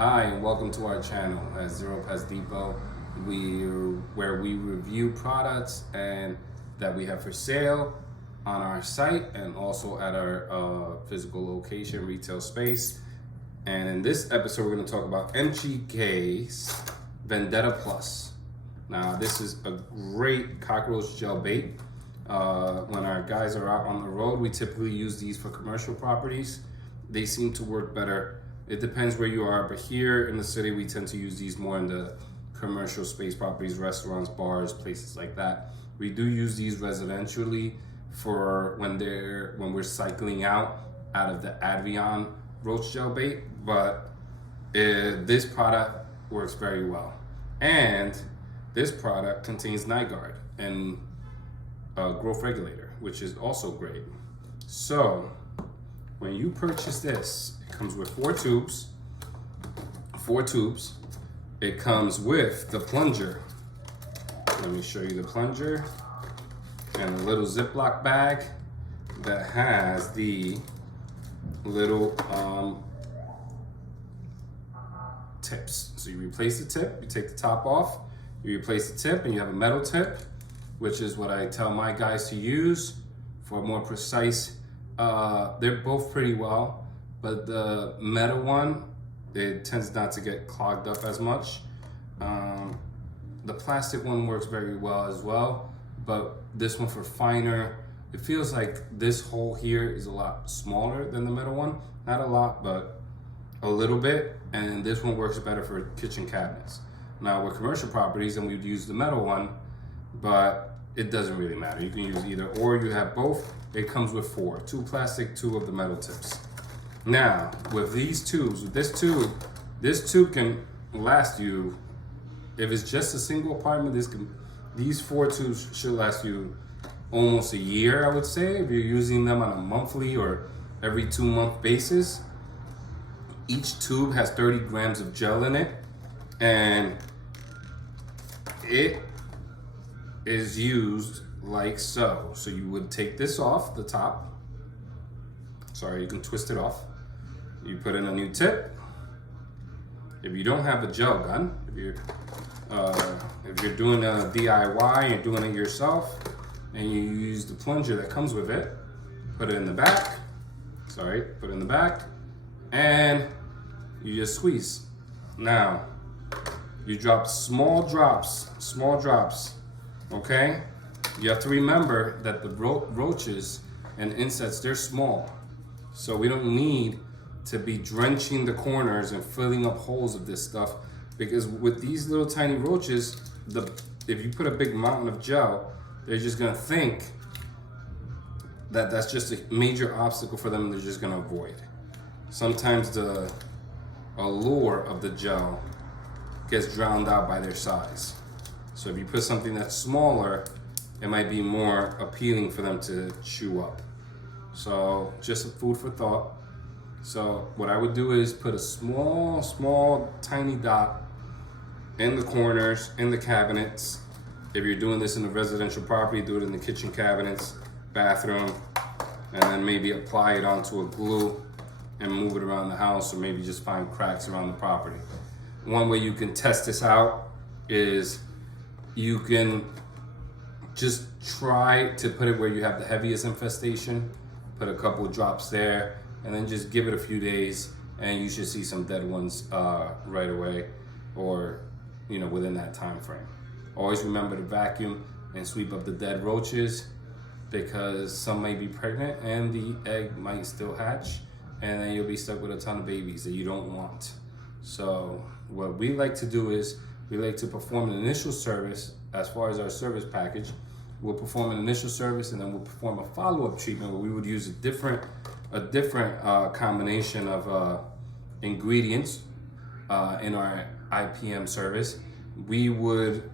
Hi, and welcome to our channel at Zero Pest Depot, where we review products and that we have for sale on our site and also at our physical location, retail space. And in this episode, we're going to talk about MGK's Vendetta Plus. Now, this is a great cockroach gel bait. When our guys are out on the road, we typically use these for commercial properties. They seem to work better. It depends where you are, but here in the city, we tend to use these more in the commercial space properties, restaurants, bars, places like that. We do use these residentially for when we're cycling out of the Advion roach gel bait, but this product works very well. And this product contains night guard and growth regulator, which is also great. So when you purchase this, it comes with four tubes. It comes with the plunger. Let me show you the plunger. And a little Ziploc bag that has the little tips. So you replace the tip, you take the top off, you replace the tip, and you have a metal tip, which is what I tell my guys to use for more precise. They're both pretty well, but the metal one, it tends not to get clogged up as much. The plastic one works very well as well, but this one for finer, it feels like this hole here is a lot smaller than the metal one. Not a lot, but a little bit, and this one works better for kitchen cabinets. Now with commercial properties, and we'd use the metal one, but it doesn't really matter. You can use either or, you have both. It comes with four, two plastic, two of the metal tips. Now, with these tubes, with this tube can last you, if it's just a single apartment, these four tubes should last you almost a year, I would say, if you're using them on a monthly or every 2-month basis. Each tube has 30 grams of gel in it, and it is used like so. So you would take this off the top. Sorry, you can twist it off. You put in a new tip. If you don't have a gel gun, if you're doing a DIY, you're doing it yourself, and you use the plunger that comes with it, put it in the back. Sorry, put it in the back, and you just squeeze. Now, you drop small drops, okay? You have to remember that the roaches and insects, they're small. So we don't need to be drenching the corners and filling up holes of this stuff, because with these little tiny roaches, if you put a big mountain of gel, they're just gonna think that that's just a major obstacle for them and they're just gonna avoid. Sometimes the allure of the gel gets drowned out by their size. So if you put something that's smaller, it might be more appealing for them to chew up. So just food for thought. So what I would do is put a small, tiny dot in the corners, in the cabinets. If you're doing this in a residential property, do it in the kitchen cabinets, bathroom, and then maybe apply it onto a glue and move it around the house, or maybe just find cracks around the property. One way you can test this out is you can just try to put it where you have the heaviest infestation, put a couple of drops there, and then just give it a few days, and you should see some dead ones right away, or within that time frame. Always remember to vacuum and sweep up the dead roaches, because some may be pregnant and the egg might still hatch, and then you'll be stuck with a ton of babies that you don't want. So what we like to do is we like to perform an initial service. As far as our service package, we'll perform an initial service, and then we'll perform a follow-up treatment where we would use a different combination of ingredients in our IPM service. We would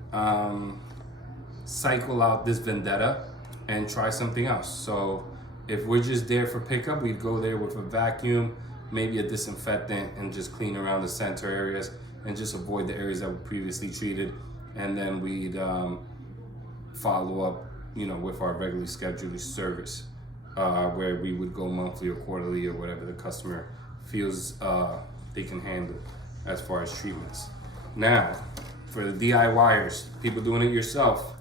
cycle out this Vendetta and try something else. So if we're just there for pickup, we'd go there with a vacuum, maybe a disinfectant, and just clean around the center areas and just avoid the areas that were previously treated. And then we'd follow up, with our regularly scheduled service, where we would go monthly or quarterly or whatever the customer feels they can handle. as far as treatments. Now, for the DIYers, people doing it yourself,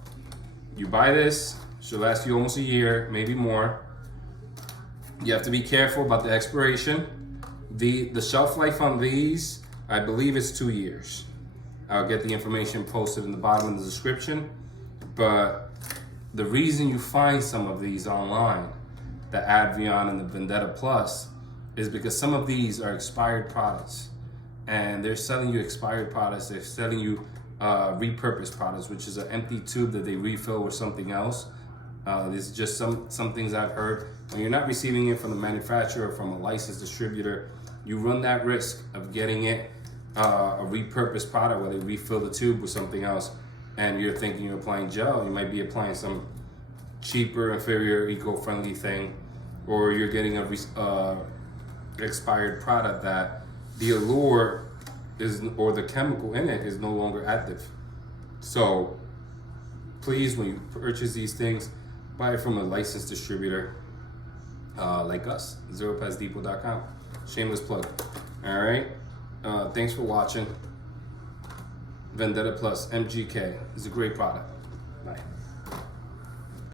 you buy this, should last you almost a year, maybe more. You have to be careful about the expiration. The shelf life on these, I believe, is 2 years. I'll get the information posted in the bottom of the description. But the reason you find some of these online, the Advion and the Vendetta Plus, is because some of these are expired products. And they're selling you expired products. They're selling you repurposed products, which is an empty tube that they refill with something else. This is just some things I've heard. When you're not receiving it from the manufacturer or from a licensed distributor, you run that risk of getting it a repurposed product where they refill the tube with something else, and you're thinking you're applying gel. You might be applying some cheaper, inferior, eco-friendly thing, or you're getting a expired product that the allure is, or the chemical in it is no longer active. So please, when you purchase these things, buy it from a licensed distributor like us, zeropestdepot.com. Shameless plug. All right. Thanks for watching. Vendetta Plus MGK is a great product. Bye.